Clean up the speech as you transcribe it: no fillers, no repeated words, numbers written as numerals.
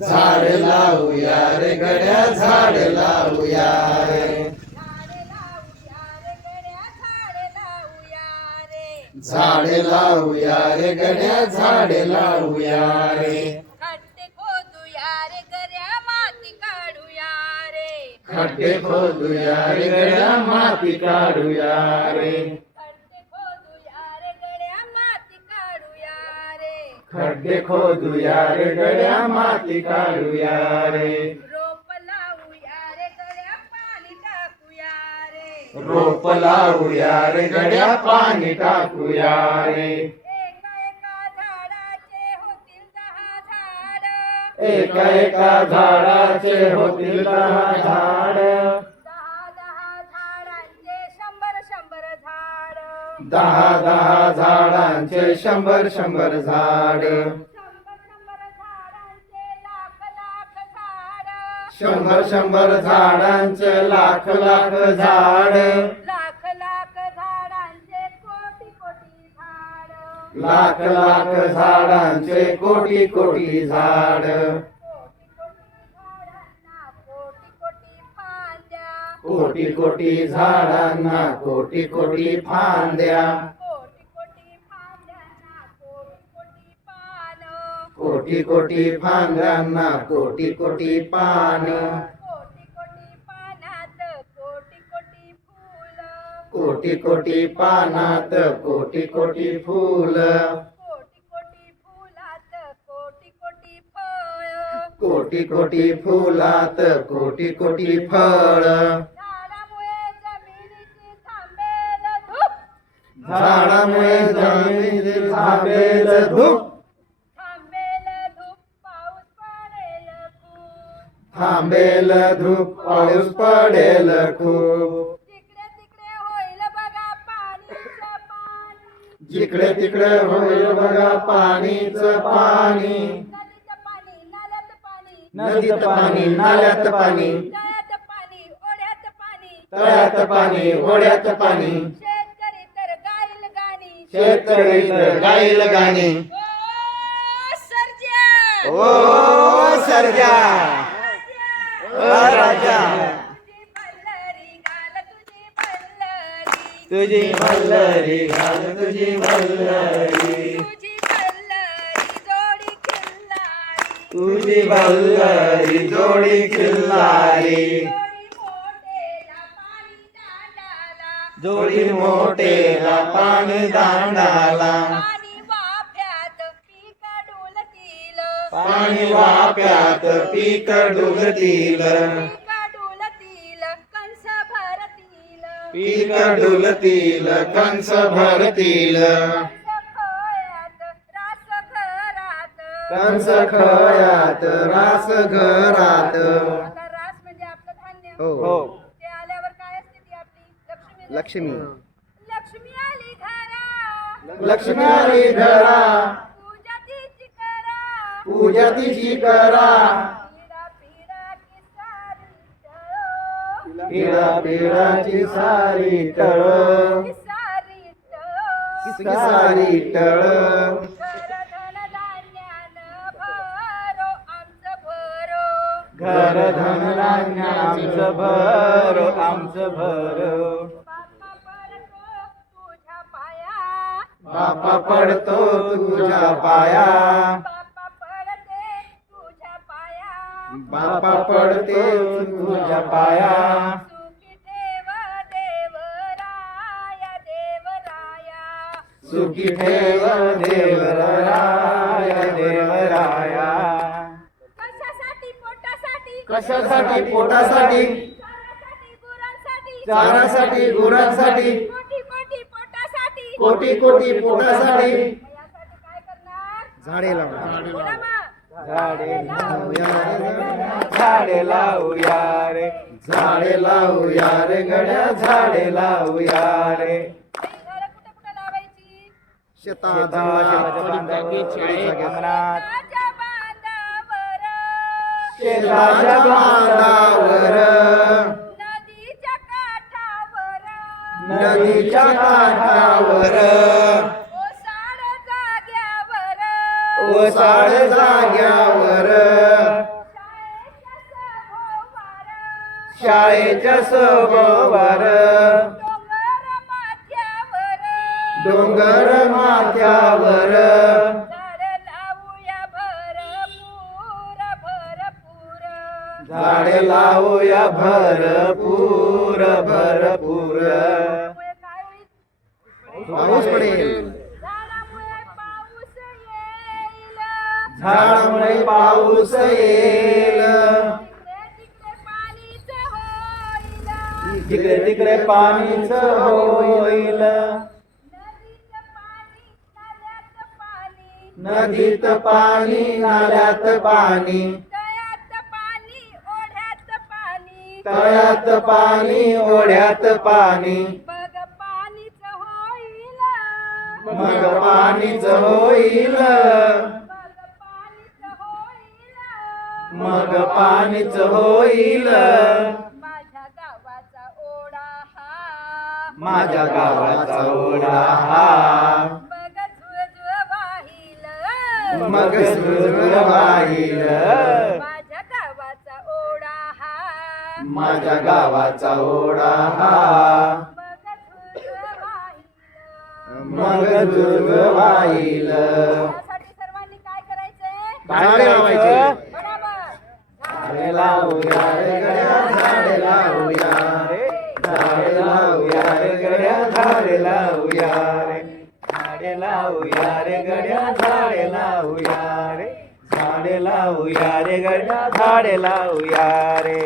झाड लावूया रे गड्या झाड लावूया रे झाड लावूया रे गड्या झाड लावूया रे खड्डे खोदूया रे गड्या माती काढूया रे खड्डे खोदूया रे गड्या माती काढूया रे खड्डे खोदूया रे गड्या माती काढूया रे खड्डे खोदूया रे गड्या माती काढूया रे रोप लावूया रे गड्या पाणी टाकूया रे एका एका झाडाचे होतील 10 झाड 10 झाडांचे 100 झाड 100 झाडांचे लाख झाड लाख झाडांचे कोटी झाड कोटी झाडांना कोटी फांद्या कोटी फांद्यांना कोटी पान कोटी पानात कोटी फूल कोटी फुलात कोटी फळ झाडामुळे जमिनीत थांबेल धूप थांबेल धूप पाऊस पडेल खूप जिकडे तिकडे होईल बघा पाणीच पाणी नदीत पाणी नाल्यात पाणी तळ्यात पाणी ओढ्यात पाणी शेतकरी तर गाईल गाणी ओ सर्जा ओ राजा तुझी मल्लरी घाल तुझी मल्लरी तुझी मल्लरी जोडी खिल्लारी जोडी मोठेला पाणी दांडाला पाणी वाप्यात पीक डुलतील पीक डुलतील कंस भरतील कंस खळ्यात रास घरात हो हो लक्ष्मी लक्ष्मी आली घरा पूजा तिची करा पिढाची सारी टळ सारी टळ घर धन धान्याचं भरो आमचं भरो बापा पडतो तुझ्या पाया बापा पडते तुझ्या पाया सुखी ठेव देवराया देवराया कशासाठी पोटासाठी चारासाठी गुरांसाठी कोटी पोटासाठी झाडे लावूया झाडे लावूया रे झाडे लावूया रे गड्या झाडे लावूया रे शेतात शेताच्या बांधावर नदीच्या काठावर ओसाड जाग्यावर शाळेच्या सोबवर डोंगर माथ्यावर डोंगर माथ्यावर झाडे लावूया भरपूर भरपूर झाडे लावूया भरपूर भरपूर त्यामुळे काय होईल? पाऊस पडेल झाडामुळे पाऊस येईल झाडामुळे पाऊस येईल तिकडे तिकडे पाणीच होईल नदीत पाणी नाल्यात पाणी तळ्यात पाणी ओढ्यात पाणी मग पाणीच होईल मग पाणीच होईल माझ्या गावाचा ओढा हा माझ्या गावाचा ओढा हा मग झुळझुळ वाहील मग सुरवाईल माझ्या गावाचा ओढा हा माझ्या गावाचा ओढा हा मग झुळझुळ वाहील मग सुरवाईल यासाठी सर्वांनी काय करायचंय? झाडे लावायचे बरोबर झाडे लावूया रे गड्या झाडे लावूया झाडे लावूया रे गड्या झाडे लावूया रे झाडे लावूया रे गड्या झाडे लावूया रे झाडे लावूया रे गड्या झाडे लावूया रे